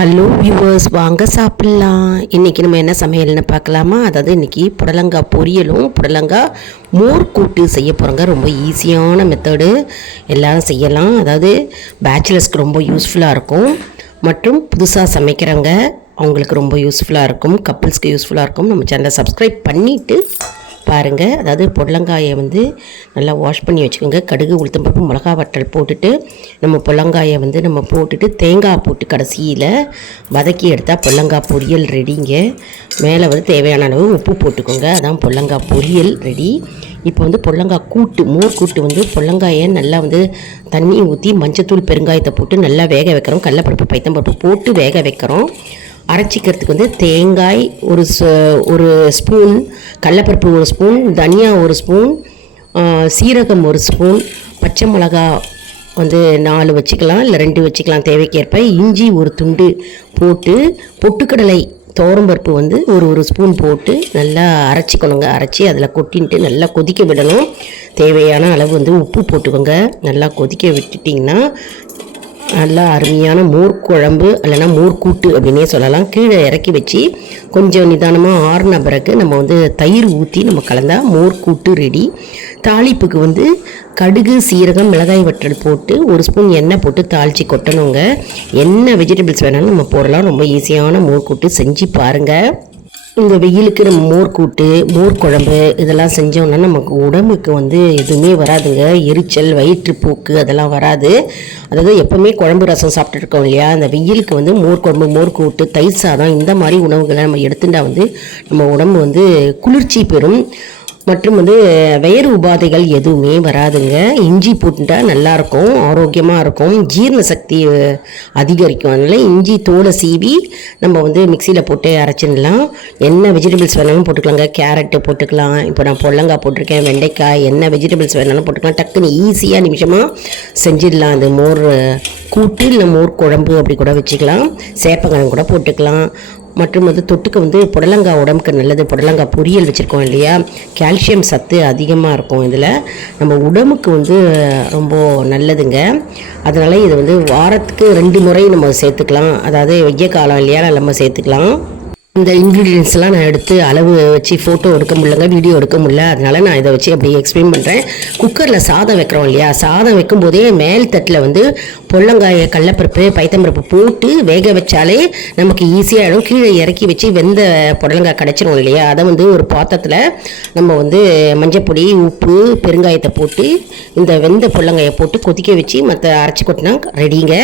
Hello viewers, வாங்க சாப்பிட்லாம். இன்றைக்கி நம்ம என்ன சமையல்னு பார்க்கலாமா? அதாவது இன்றைக்கி புடலங்காய் பொரியலும் புடலங்காய் மோர் கூட்டு செய்ய போகிறோங்க. ரொம்ப ஈஸியான மெத்தடு, எல்லோரும் செய்யலாம். அதாவது பேச்சுலர்ஸ்க்கு ரொம்ப யூஸ்ஃபுல்லாக இருக்கும், மற்றும் புதுசாக சமைக்கிறவங்க அவங்களுக்கு ரொம்ப யூஸ்ஃபுல்லாக இருக்கும், கப்புள்ஸ்க்கு யூஸ்ஃபுல்லாக இருக்கும். நம்ம சேனலை சப்ஸ்கிரைப் பண்ணிவிட்டு பாருங்கள். அதாவது புடலங்காயை நல்லா வாஷ் பண்ணி வச்சுக்கோங்க. கடுகு, உளுத்தம்பருப்பு, மிளகா வற்றல் போட்டுட்டு நம்ம புடலங்காயை நம்ம போட்டுட்டு தேங்காய் போட்டு கடைசியில் வதக்கி எடுத்தால் புடலங்காய் பொரியல் ரெடிங்க. மேலே தேவையான அளவு உப்பு போட்டுக்கோங்க. அதான் புடலங்காய் பொரியல் ரெடி. இப்போ புடலங்காய் கூட்டு, மோர் கூட்டு புடலங்காயை நல்லா தண்ணி ஊற்றி மஞ்சத்தூள் பெருங்காயத்தை போட்டு நல்லா வேக வைக்கிறோம். கடலைப்பருப்பு, பைத்தம்பருப்பு போட்டு வேக வைக்கிறோம். அரைச்சிக்கிறதுக்கு தேங்காய் ஒரு ஸ்பூன், கடலைப்பருப்பு ஒரு ஸ்பூன், தனியா ஒரு ஸ்பூன், சீரகம் ஒரு ஸ்பூன், பச்சை மிளகா 4 வச்சுக்கலாம், இல்லை 2 வச்சுக்கலாம் தேவைக்கேற்ப. இஞ்சி ஒரு துண்டு போட்டு, பொட்டுக்கடலை துவரம்பருப்பு ஒரு ஸ்பூன் போட்டு நல்லா அரைச்சிக்கணுங்க. அரைச்சி அதில் கொட்டின்ட்டு நல்லா கொதிக்க விடணும். தேவையான அளவு உப்பு போட்டுக்கோங்க. நல்லா கொதிக்க விட்டுட்டிங்கன்னா நல்லா அருமையான மோர் குழம்பு, இல்லைனா மோர் கூட்டு அப்படின்னே சொல்லலாம். கீழே இறக்கி வச்சு கொஞ்சம் நிதானமாக ஆறுன பிறகு நம்ம தயிர் ஊற்றி நம்ம கலந்தால் மோர் கூட்டு ரெடி. தாளிப்புக்கு கடுகு, சீரகம், மிளகாய் வற்றல் போட்டு ஒரு ஸ்பூன் எண்ணெய் போட்டு தாளித்து கொட்டணுங்க. என்ன வெஜிடபிள்ஸ் வேணாலும் நம்ம போடலாம். ரொம்ப ஈஸியான மோர் கூட்டு செஞ்சு பாருங்கள். இந்த வெயிலுக்கு நம்ம மோர் கூட்டு, மோர் குழம்பு இதெல்லாம் செஞ்சோம்னா நமக்கு உடம்புக்கு எதுவுமே வராதுங்க. எரிச்சல், வயிற்றுப்போக்கு அதெல்லாம் வராது. அதாவது எப்போவுமே குழம்பு ரசம் சாப்பிட்டுருக்கோம் இல்லையா, அந்த வெயிலுக்கு மோர் குழம்பு, மோர் கூட்டு, தயிர் சாதம் இந்த மாதிரி உணவுகளை நம்ம எடுத்துட்டா நம்ம உடம்பு குளிர்ச்சி பெறும். மற்றும் வயிறு உபாதைகள் எதுவுமே வராதுங்க. இஞ்சி போட்டுட்டா நல்லாயிருக்கும், ஆரோக்கியமாக இருக்கும், ஜீரண சக்தி அதிகரிக்கும். அதனால் இஞ்சி தோலை சீவி நம்ம மிக்சியில் போட்டு அரைச்சிடலாம். என்ன வெஜிடபிள்ஸ் வேணாலும் போட்டுக்கலாங்க. கேரட்டு போட்டுக்கலாம். இப்போ நான் புடலங்காய் போட்டிருக்கேன், வெண்டைக்காய், என்ன வெஜிடபிள்ஸ் வேணாலும் போட்டுக்கலாம். டக்குன்னு ஈஸியாக நிமிஷமாக செஞ்சிடலாம். அந்த மோர் கூட்டு இல்லை மோர் குழம்பு அப்படி கூட வச்சுக்கலாம். சேப்பங்கிழங்கு கூட போட்டுக்கலாம். மற்றும் தொட்டுக்கு புடலங்காய் உடம்புக்கு நல்லது. புடலங்காய் பொரியல் வச்சுருக்கோம் இல்லையா, கால்சியம் சத்து அதிகமாக இருக்கும் இதில். நம்ம உடம்புக்கு ரொம்ப நல்லதுங்க. அதனால் இது வாரத்துக்கு 2 முறை நம்ம சேர்த்துக்கலாம். அதாவது வெய்ய காலம் இல்லையா, நம்ம சேர்த்துக்கலாம். இந்த இன்க்ரீடியன்ஸ்லாம் நான் எடுத்து அளவு வச்சு ஃபோட்டோ எடுக்க முடியலங்க, வீடியோ எடுக்க முடியல. அதனால் நான் இதை வச்சு அப்படியே எக்ஸ்பிளைன் பண்ணுறேன். குக்கரில் சாதம் வைக்கிறோம் இல்லையா, சாதம் வைக்கும்போதே மேல் தட்டில் புடலங்காயை, கடலைப்பருப்பு, பைத்தம்பருப்பு போட்டு வேக வச்சாலே நமக்கு ஈஸியாகிடும். கீழே இறக்கி வச்சு வெந்த புடலங்காய் கிடச்சிரும் இல்லையா, அதை ஒரு பாத்திரத்தில் நம்ம மஞ்சப்பொடி, உப்பு, பெருங்காயத்தை போட்டு இந்த வெந்த புடலங்காயை போட்டு கொதிக்க வச்சு மற்ற அரைச்சி கொட்டினா ரெடிங்க.